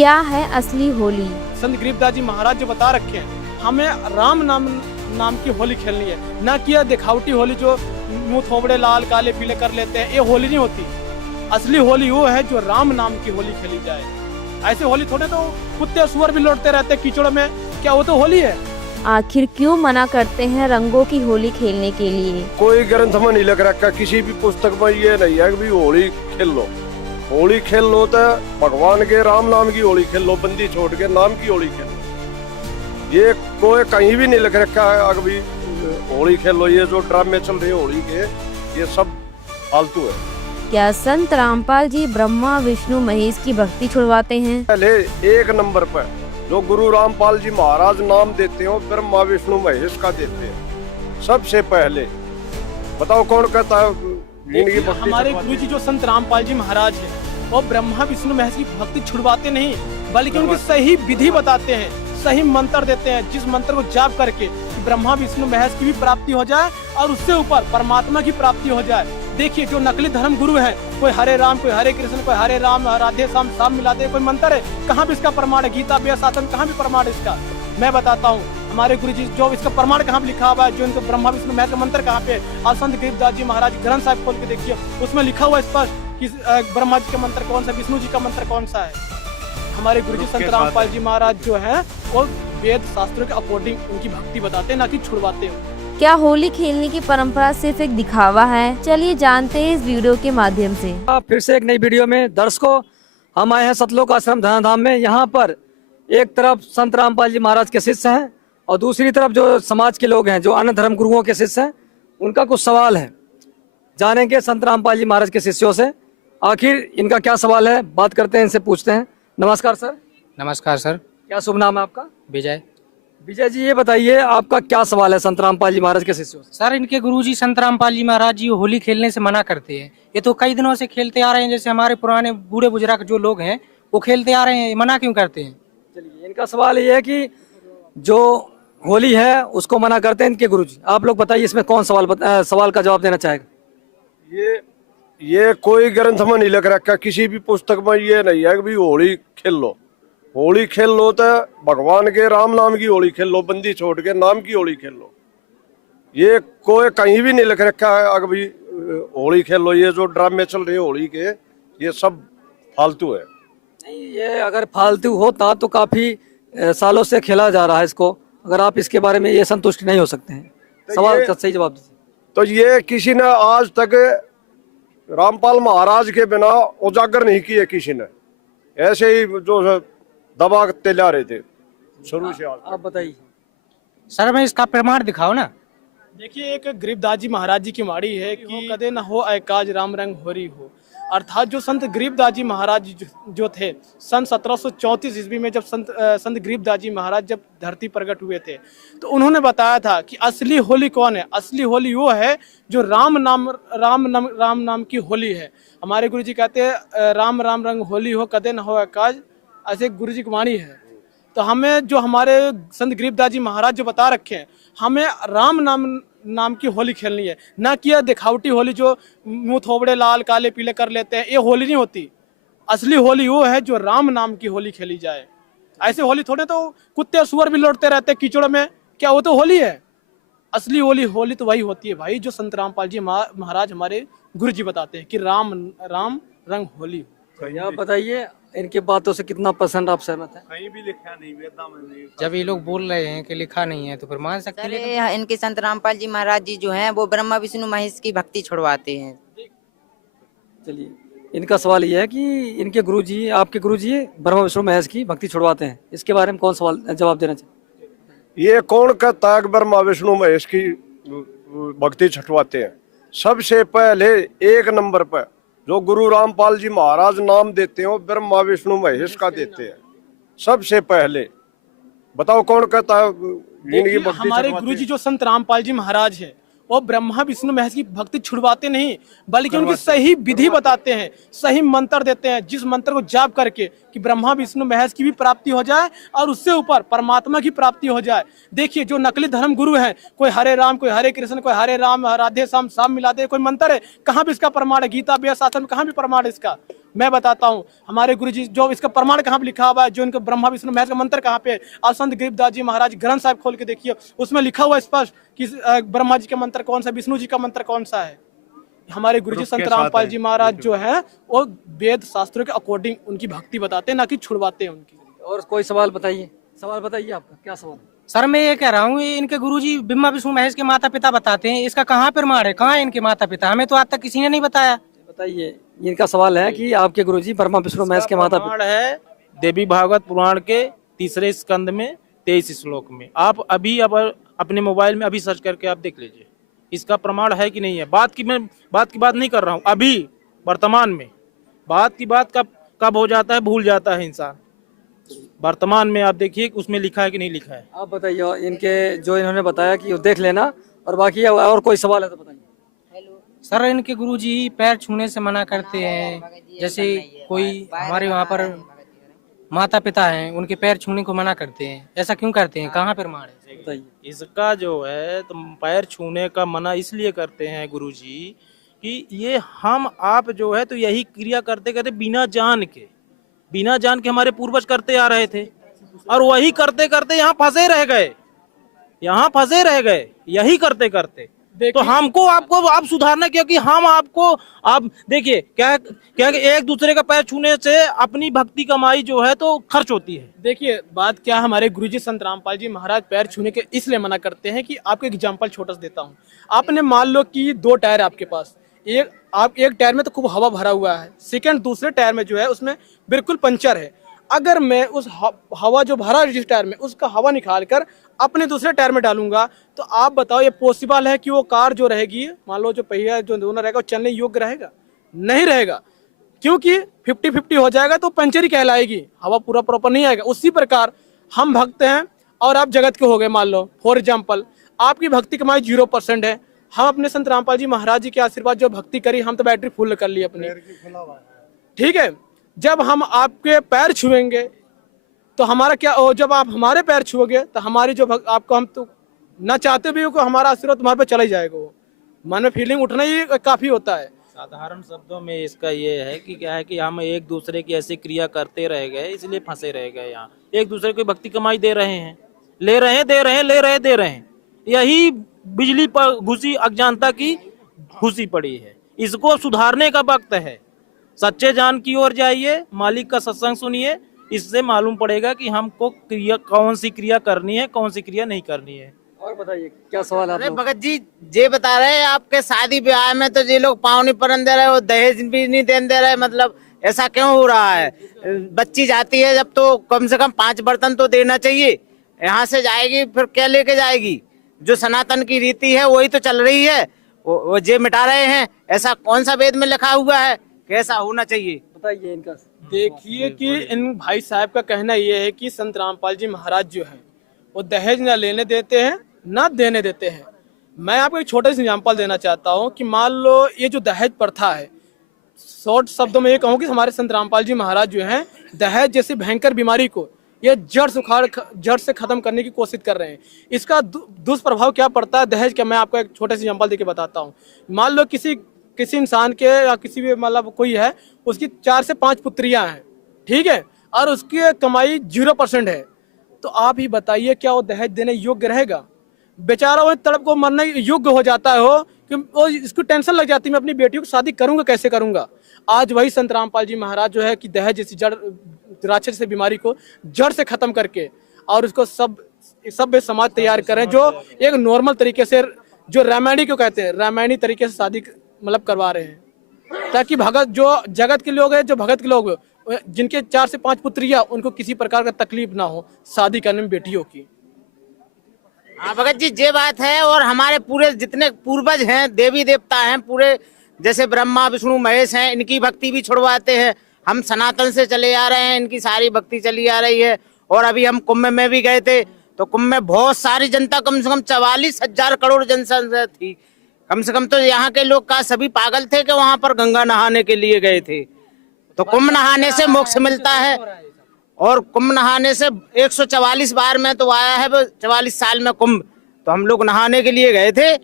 क्या है असली होली? संत गरीबदास जी महाराज जो बता रखे हैं, हमें राम नाम की होली खेलनी है, ना कि यह दिखावटी होली जो मुंह थोबड़े लाल काले पीले कर लेते हैं। ये होली नहीं होती। असली होली वो है जो राम नाम की होली खेली जाए। ऐसे होली थोड़े तो कुत्ते सुअर भी लौटते रहते हैं कीचड़ में, क्या वो तो होली है? आखिर क्यों मना करते हैं रंगों की होली खेलने के लिए? कोई ग्रंथ में नहीं लग रखा, किसी भी पुस्तक में ये नहीं है कि भी होली खेल लो। होली खेल लो तो भगवान के राम नाम की होली खेल लो, बंदी छोड़ के नाम की होली खेल लो। ये कोई कहीं भी नहीं लिख रखा है अभी होली खेल लो। ये जो ड्रामे चल रहे होली के, ये सब फालतू है। क्या संत रामपाल जी ब्रह्मा विष्णु महेश की भक्ति छुड़वाते हैं? पहले एक नंबर पर जो गुरु रामपाल जी महाराज नाम देते हो, ब्रह्मा विष्णु महेश का देते हैं सबसे पहले। बताओ कौन कहता है जिंदगी भक्ति? हमारे गुरु जी जो संत रामपाल जी महाराज है, वो ब्रह्मा विष्णु महेश की भक्ति छुड़वाते नहीं, बल्कि उनकी सही विधि बताते हैं, सही मंत्र देते हैं, जिस मंत्र को जाप करके ब्रह्मा विष्णु महेश की भी प्राप्ति हो जाए और उससे ऊपर परमात्मा की प्राप्ति हो जाए। देखिए जो नकली धर्म गुरु है, कोई हरे राम, कोई हरे कृष्ण, कोई हरे राम राधे श्याम सब मिलाते हैं, कोई मंत्र है, कहाँ भी इसका प्रमाण है? गीता वेद शास्त्र कहाँ भी प्रमाण है इसका? मैं बताता हूँ, हमारे गुरु जी जो इसका प्रमाण कहाँ पे लिखा हुआ है, जो इनका ब्रह्मा विष्णु महेश का मंत्र कहाँ पे है? आप संत गरीबदास जी महाराज ग्रंथ साहिब खोल के देखिए, उसमें लिखा हुआ स्पष्ट कि ब्रह्मा जी का मंत्र कौन सा, विष्णु जी का मंत्र कौन सा है। हमारे गुरु जी संत रामपाल जी महाराज जो है वो वेद शास्त्रों के अकॉर्डिंग उनकी भक्ति बताते हैं, ना कि छुड़वाते हैं। क्या होली खेलने की परंपरा सिर्फ एक दिखावा है? चलिए जानते हैं इस वीडियो के माध्यम से। फिर से एक नई वीडियो में दर्शकों, हम आए हैं सतलोक आश्रम धनाधाम में। यहाँ पर एक तरफ संत रामपाल जी महाराज के शिष्य हैं और दूसरी तरफ जो समाज के लोग हैं, जो अन्य धर्म गुरुओं के शिष्य हैं, उनका कुछ सवाल है। जानेंगे संत रामपाल जी महाराज के शिष्यों से आखिर इनका क्या सवाल है, बात करते हैं, इनसे पूछते हैं। नमस्कार सर। नमस्कार सर। क्या शुभ नाम है आपका? विजय। विजय जी, ये बताइए आपका क्या सवाल है संत रामपाल जी महाराज के शिष्यों से? सर, इनके गुरुजी संत रामपाल जी महाराज जी होली खेलने से मना करते हैं। ये तो कई दिनों से खेलते आ रहे हैं, जैसे हमारे पुराने बूढ़े बुजुर्ग जो लोग हैं वो खेलते आ रहे हैं, मना क्यों करते हैं? चलिए, इनका सवाल ये है कि जो होली है उसको मना करते हैं इनके गुरुजी। आप लोग बताइए इसमें कौन सवाल का जवाब देना चाहेगा? ये कोई ग्रंथ में नहीं लिख रखा, किसी भी पुस्तक में ये नहीं है कि भी होली खेल लो। होली खेल लो तो भगवान के राम नाम की होली खेल लो, बंदी छोड़ के नाम की होली खेल लो। ये कोई कहीं भी नहीं लिख रखा है अभी होली खेल लो। ये जो ड्रामे चल रहे होली के, ये सब फालतू है। नहीं, ये अगर फालतू होता तो काफी सालों से खेला जा रहा है इसको। अगर आप इसके बारे में ये संतुष्ट नहीं हो सकते हैं, सवाल का सही जवाब दीजिए। तो ये किसी ने आज तक रामपाल महाराज के बिना उजागर नहीं किए किसी ने। ऐसे ही जो दबाते ला रहे थे शुरू से। आप बताइए सर, मैं इसका प्रमाण दिखाओ ना। देखिए एक गरीबदास जी महाराज जी की वाणी है कि कदे न हो ऐकाज राम रंग होरी हो। अर्थात जो संत गरीबदास जी महाराज जो थे सन 1734 ईस्वी में, जब संत गरीबदास जी महाराज जब धरती प्रकट हुए थे, तो उन्होंने बताया था कि असली होली कौन है? असली होली वो है जो राम नाम की होली है। हमारे गुरु जी कहते हैं राम राम रंग होली हो, कदे न हो ऐकाज, ऐसे गुरु जी की वाणी है। तो हमें जो हमारे संत गरीबदास जी महाराज जो बता रखे हैं, हमें राम नाम की होली खेलनी है, ना कि यह दिखावटी होली जो मुंह थोबड़े लाल काले पीले कर लेते हैं। ये होली नहीं होती। असली होली वो है जो राम नाम की होली खेली जाए। ऐसे होली थोड़े तो कुत्ते सुअर भी लौटते रहते हैं कीचड़ में, क्या वो तो होली है? असली होली तो वही होती है भाई, जो संत रामपाल जी महाराज हमारे गुरु जी बताते हैं कि राम रंग होली। आप बताइए इनकी बातों से कितना परसेंट आप सहमत हैं? कहीं भी लिखा नहीं, वेदा में नहीं। जब ये लोग बोल रहे हैं कि लिखा नहीं है तो फिर मान सकते सर, हैं। इनके संत रामपाल जी महाराज जी जो हैं वो ब्रह्मा विष्णु महेश की भक्ति छुड़वाते हैं। चलिए, इनका सवाल ये है कि इनके गुरुजी, आपके गुरुजी ब्रह्मा विष्णु महेश की भक्ति छुड़वाते हैं। इसके बारे में कौन सवाल जवाब देना चाहिए? ये कौन कहता है कि ब्रह्मा विष्णु महेश की भक्ति छुड़वाते हैं? सबसे पहले एक नंबर पर जो गुरु रामपाल जी महाराज नाम देते हो, ब्रह्मा विष्णु महेश का देते हैं सबसे पहले। बताओ कौन कहता है जिंदगी भक्ति? हमारे गुरु जी जो संत रामपाल जी महाराज है, वो ब्रह्मा विष्णु महेश की भक्ति छुड़वाते नहीं, बल्कि उनकी सही विधि बताते हैं, सही मंत्र देते हैं, जिस मंत्र को जाप करके कि ब्रह्मा विष्णु महेश की भी प्राप्ति हो जाए और उससे ऊपर परमात्मा की प्राप्ति हो जाए। देखिए जो नकली धर्म गुरु हैं, कोई हरे राम, कोई हरे कृष्ण, कोई हरे राम राधे श्याम सब मिलाते हैं, कोई मंत्र है, कहाँ भी इसका प्रमाण है? गीता वेद शास्त्र में कहाँ भी प्रमाण है इसका? मैं बताता हूँ हमारे गुरुजी जो इसका प्रमाण कहाँ पे लिखा हुआ है, जो इनका ब्रह्मा विष्णु महेश का मंत्र कहाँ पे है। आप संत गरीबदास जी महाराज ग्रंथ साहिब खोल के देखिए, उसमें लिखा हुआ है स्पष्ट कि ब्रह्मा जी का मंत्र कौन सा, विष्णु जी का मंत्र कौन सा है। हमारे गुरुजी संत रामपाल जी महाराज जो है वो वेद शास्त्रों के अकॉर्डिंग उनकी भक्ति बताते हैं, ना कि छुड़वाते हैं उनकी। और कोई सवाल बताइए, सवाल बताइए आपका क्या सवाल है? सर मैं ये कह रहा हूँ, ये इनके गुरुजी ब्रह्मा विष्णु महेश के माता पिता बताते हैं, इसका कहाँ प्रमाण है, कहाँ है इनके माता पिता? हमें तो आज तक किसी ने नहीं बताया। बताइए, इनका सवाल है कि आपके गुरुजी ब्रह्मा विष्णु महेश के माता पिता। प्रमाण है देवी भागवत पुराण के 3 स्कंद में 23 श्लोक में। आप अभी अब अपने मोबाइल में अभी सर्च करके आप देख लीजिए, इसका प्रमाण है कि नहीं है। मैं बात की बात नहीं कर रहा हूँ, अभी वर्तमान में। बात की बात कब हो जाता है, भूल जाता है इंसान। वर्तमान में आप देखिए उसमें लिखा है कि नहीं लिखा है। आप बताइए, इनके जो इन्होंने बताया कि देख लेना, और बाकी और कोई सवाल है तो बताइए। सर इनके गुरुजी पैर छूने से मना करते हैं, जैसे कोई हमारे वहाँ पर माता पिता हैं उनके पैर छूने को मना करते हैं, ऐसा क्यों करते हैं, कहाँ प्रमाण है? बताइए। इसका जो है तो पैर छूने का मना इसलिए करते हैं गुरुजी कि ये हम आप जो है तो यही क्रिया करते करते बिना जान के हमारे पूर्वज करते आ रहे थे, और वही करते करते यहाँ फंसे रह गए यही करते करते। तो हमको आपको आप सुधारना, क्योंकि हम आपको आप देखिए क्या एक दूसरे का पैर छूने से अपनी भक्ति कमाई जो है तो खर्च होती है। देखिए बात क्या, हमारे गुरुजी संत रामपाल जी महाराज पैर छूने के इसलिए मना करते हैं कि आपको एग्जांपल छोटा सा देता हूँ। आपने मान लो कि 2 टायर आपके पास, एक टायर में तो खूब हवा भरा हुआ है, सेकंड दूसरे टायर में जो है उसमें बिल्कुल पंचर है। अगर मैं उस हवा जो भरा है जिस टायर में, उसका हवा निकाल कर अपने दूसरे टायर में डालूंगा, तो आप बताओ ये पॉसिबल है कि वो कार जो रहेगी, मान लो जो पहिया जो दोनों रहेगा वो चलने योग्य रहेगा? नहीं रहेगा, क्योंकि 50-50 हो जाएगा तो पंचर ही कहलाएगी, हवा पूरा प्रॉपर नहीं आएगा। उसी प्रकार हम भक्त हैं और आप जगत के हो गए। मान लो फॉर एग्जाम्पल आपकी भक्ति कमाई 0% है, हम अपने संत रामपाल जी महाराज जी के आशीर्वाद जो भक्ति करी, हम तो बैटरी फुल कर ली अपनी, ठीक है। जब हम आपके पैर छुएंगे तो हमारा क्या, जब आप हमारे पैर छुओगे तो हमारी जो आपको हम तो ना चाहते भी हो, हमारा आशीर्वाद तुम्हारे पे चला ही जाएगा। वो मन में फीलिंग उठना ही काफी होता है। साधारण शब्दों में इसका ये है कि क्या है कि हम एक दूसरे की ऐसी क्रिया करते रह गए, इसलिए फंसे रह गए। यहाँ एक दूसरे को भक्ति कमाई दे रहे हैं, ले रहे हैं, दे रहे हैं। यही बिजली पर घुसी अज्ञानता की घुसी पड़ी है। इसको सुधारने का वक्त है। सच्चे जान की ओर जाइए, मालिक का सत्संग सुनिए, इससे मालूम पड़ेगा कि हमको क्रिया कौन सी क्रिया करनी है, कौन सी क्रिया नहीं करनी है। और बताइए क्या सवाल है? अरे भगत जी ये बता रहे हैं आपके शादी ब्याह में तो ये लोग पाँव नहीं परन दे रहे, वो दहेज भी नहीं दे रहे, मतलब ऐसा क्यों हो रहा है? बच्ची जाती है जब तो कम से कम 5 बर्तन तो देना चाहिए। यहाँ से जाएगी फिर क्या लेके जाएगी? जो सनातन की रीति है वही तो चल रही है, वो जे मिटा रहे हैं। ऐसा कौन सा वेद में लिखा हुआ है कैसा होना चाहिए? बताइए इनका। देखिए कि इन भाई साहब का कहना ये है कि संत रामपाल जी महाराज जो है वो दहेज ना लेने देते हैं ना देने देते हैं। मैं आपको एक छोटा सा एग्जाम्पल देना चाहता हूँ कि मान लो ये जो दहेज प्रथा है, शॉर्ट शब्दों में ये कहूँ कि हमारे संत रामपाल जी महाराज जो हैं दहेज जैसी भयंकर बीमारी को ये जड़ से खत्म करने की कोशिश कर रहे हैं। इसका दुष्प्रभाव क्या पड़ता है दहेज का, मैं आपको एक छोटा सा एग्जाम्पल देके बताता हूँ। मान लो किसी इंसान के या किसी भी मतलब कोई है, उसकी 4 से 5 पुत्रियां हैं, ठीक है, और उसकी कमाई 0% है, तो आप ही बताइए क्या वो दहेज देने योग्य रहेगा? बेचारा वो तड़प को मरने योग्य हो जाता है, हो कि वो इसको टेंशन लग जाती है, मैं अपनी बेटियों की शादी करूंगा कैसे करूंगा। आज वही संत रामपाल जी महाराज जो है कि दहेज जैसी जड़ राक्षस से बीमारी को जड़ से खत्म करके और उसको सभ्य समाज तैयार करें, जो एक नॉर्मल तरीके से, जो रामायणी को कहते हैं, रामायणी तरीके से शादी मतलब करवा रहे हैं, ताकि भगत जो जगत के लोग हैं, जो भगत के लोग जिनके 4 से 5 पुत्रियां, उनको किसी प्रकार का तकलीफ ना हो शादी करने में बेटियों की। हाँ भगत जी ये बात है। और हमारे पूरे जितने पूर्वज हैं, देवी देवता हैं पूरे, जैसे ब्रह्मा विष्णु महेश हैं, इनकी भक्ति भी छुड़वाते हैं। हम सनातन से चले आ रहे हैं, इनकी सारी भक्ति चली आ रही है। और अभी हम कुंभ में भी गए थे, तो कुंभ में बहुत सारी जनता, कम से कम 44,000 करोड़ जनसंख्या थी। कम से कम तो यहाँ के लोग का सभी पागल थे कि वहां पर गंगा नहाने के लिए गए थे। तो कुंभ नहाने से मोक्ष मिलता है, और कुंभ नहाने से 144 बार में तो आया है, 44 साल में कुंभ, तो हम लोग नहाने के लिए गए थे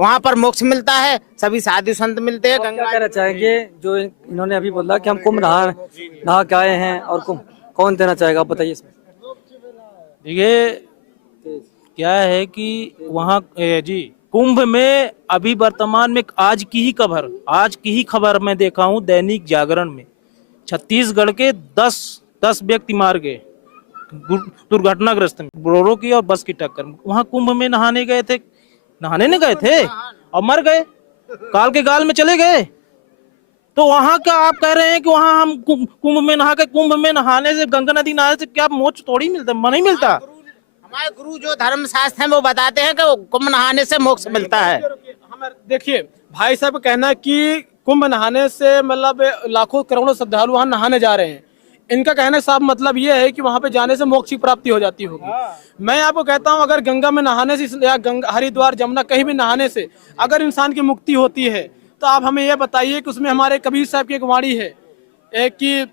वहाँ पर मोक्ष मिलता है, सभी साधु संत मिलते हैं। क्या गंगा कहना चाहेंगे जो इन्होंने अभी बोला कि हम कुंभ नहा के आए हैं और कुंभ कौन देना चाहेगा, आप बताइए इसमें। देखिए क्या है कि वहाँ जी कुंभ में अभी वर्तमान में आज की ही खबर मैं देखा हूँ दैनिक जागरण में, छत्तीसगढ़ के 10 व्यक्ति मार गए दुर्घटनाग्रस्त में, बोलेरो की और बस की टक्कर में। वहाँ कुंभ में नहाने नहीं गए थे और मर गए, काल के गाल में चले गए। तो वहाँ का आप कह रहे हैं कि वहाँ हम कुंभ में नहाने से, गंगा नदी नहाने से क्या मोक्ष थोड़ी मिलता, नहीं मिलता। हमारे गुरु जो धर्म शास्त्र हैं वो बताते हैं कि वो कुंभ नहाने से मोक्ष मिलता है। देखिए भाई साहब का कहना है कि कुंभ नहाने से मतलब लाखों करोड़ों श्रद्धालु वहाँ नहाने जा रहे हैं। इनका कहने साफ मतलब ये है कि वहाँ पे जाने से मोक्ष की प्राप्ति हो जाती होगी। मैं आपको कहता हूँ अगर गंगा में नहाने से या गंगा, हरिद्वार, जमुना कहीं भी नहाने से अगर इंसान की मुक्ति होती है तो आप हमें ये बताइए कि उसमें हमारे कबीर साहब की एक वाणी है कि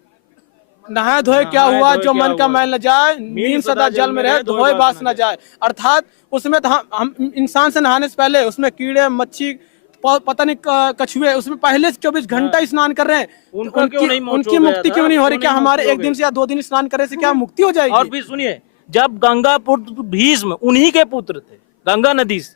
नहाए धोए क्या हुआ, जो मन का मैल न जाए, नींद सदा जल में रहे, धोए बास न जाए। अर्थात उसमें तो हम इंसान से नहाने से पहले उसमें कीड़े मच्छी पता नहीं कछुए उसमें पहले से 24 घंटा स्नान कर रहे हैं, उनकी मुक्ति क्यों नहीं हो रही? क्या हमारे 1 दिन से या 2 दिन स्नान करने से क्या मुक्ति हो जाएगी? और भी सुनिए, जब गंगा पुत्र भीष्म उन्हीं के पुत्र थे, गंगा नदी से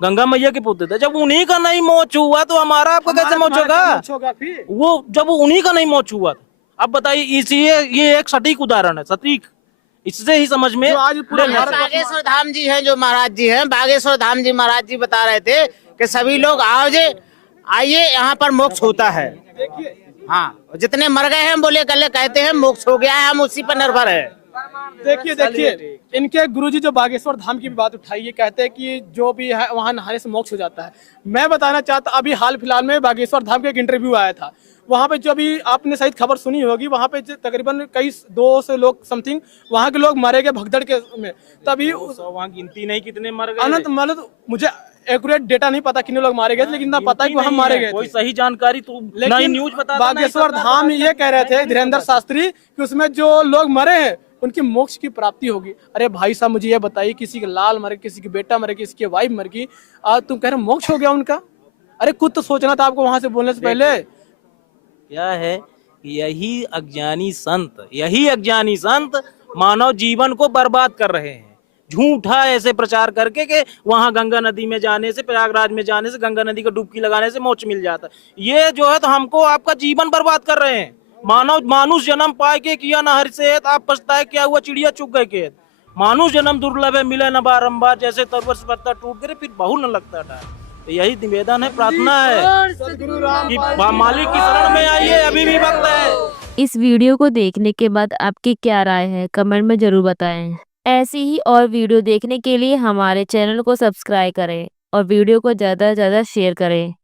गंगा मैया के पुत्र थे, जब उन्हीं का नहीं मोक्ष हुआ तो हमारा आपका कैसे मोक्ष होगा? वो जब उन्हीं का नहीं मोक्ष हुआ था, अब बताइए। इसलिए ये एक सटीक उदाहरण है, सटीक, इससे ही समझ में। आज पूरा बागेश्वर धाम जी हैं जो महाराज जी हैं, बागेश्वर धाम जी महाराज जी बता रहे थे कि सभी लोग आइए यहाँ पर मोक्ष होता है। हाँ, जितने मर गए हैं बोले कल कहते हैं मोक्ष हो गया है, हम उसी पर निर्भर है। देखिए इनके गुरुजी जो बागेश्वर धाम की भी बात उठाई, ये कहते हैं कि जो भी है वहाँ नहाने से मोक्ष हो जाता है। मैं बताना चाहता, अभी हाल फिलहाल में बागेश्वर धाम का एक इंटरव्यू आया था, वहाँ पे जो अभी आपने शायद खबर सुनी होगी, वहाँ पे तकरीबन कई 200 लोग समथिंग वहाँ के लोग मारे गए भगदड़ के में। तभी वहाँ गिनती नहीं कितने मर गए, अनंत मतलब मुझे एक्यूरेट डेटा नहीं पता कितने लोग मारे गए थे, लेकिन ना पता है कि वहाँ मारे गए। कोई सही जानकारी तो लेकिन न्यूज बता। बागेश्वर धाम ये कह रहे थे धीरेन्द्र शास्त्री कि उसमें जो लोग मरे हैं उनकी मोक्ष की प्राप्ति होगी। अरे भाई साहब मुझे ये बताइए, किसी के लाल मरे, किसी की बेटा मरे, किसी की वाइफ मर गई, तुम कह रहे मोक्ष हो गया उनका? अरे कुछ तो सोचना था आपको वहां से बोलने से पहले। क्या है, यही अज्ञानी संत मानव जीवन को बर्बाद कर रहे हैं, झूठा ऐसे प्रचार करके कि वहां गंगा नदी में जाने से, प्रयागराज में जाने से, गंगा नदी को डुबकी लगाने से मोक्ष मिल जाता है। ये जो है तो हमको आपका जीवन बर्बाद कर रहे हैं। मानुष जन्म पाए के किया न हर से, आप पछताए क्या हुआ चिड़िया चुग गए के। मानुष जन्म दुर्लभ है, मिले न बारंबार, जैसे तरवर से पत्ता टूट गए फिर बहु न लगता डार। तो यही निवेदन है, प्रार्थना है कि मालिक की शरण में आइए, अभी भी वक्त है। इस वीडियो को देखने के बाद आपकी क्या राय है कमेंट में जरूर बताएं। ऐसी ही और वीडियो देखने के लिए हमारे चैनल को सब्सक्राइब करें और वीडियो को ज़्यादा से ज़्यादा शेयर करें।